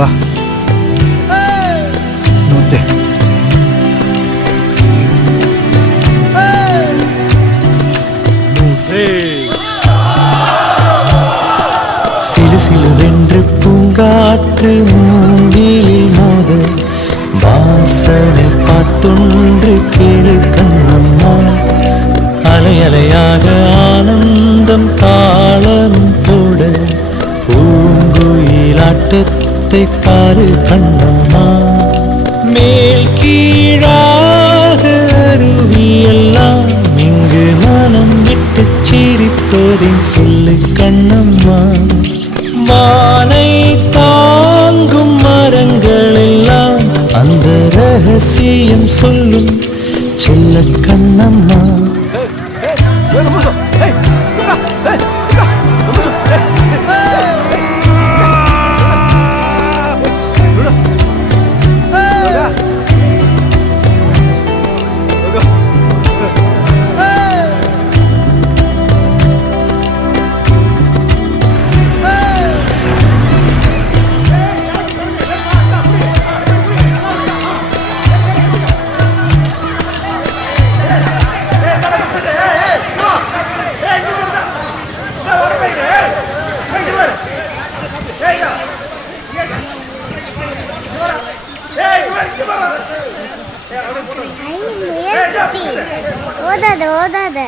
வா நோத்தே. சிலு சிலுவென்று பூங்காற்று மூங்கிலில் மோத வாசனை பாட்டொன்று கேளு கண்ணம்மா. அலை அலையாக ஆனந்தம் தாளமும் போட பூங்குயிலாட்டத்தை பாரு கண்ணம்மா. மேல் கீழாக அருவியெல்லாம் இங்கு மனம் விட்டு சிரிப்பதின் சொல்லு கண்ணம்மா. வானை தாங்கும் மரங்கள் எல்லாம் அந்த ரகசியம் சொல்லும் செல்ல கண்ணம்மா. ஓதாத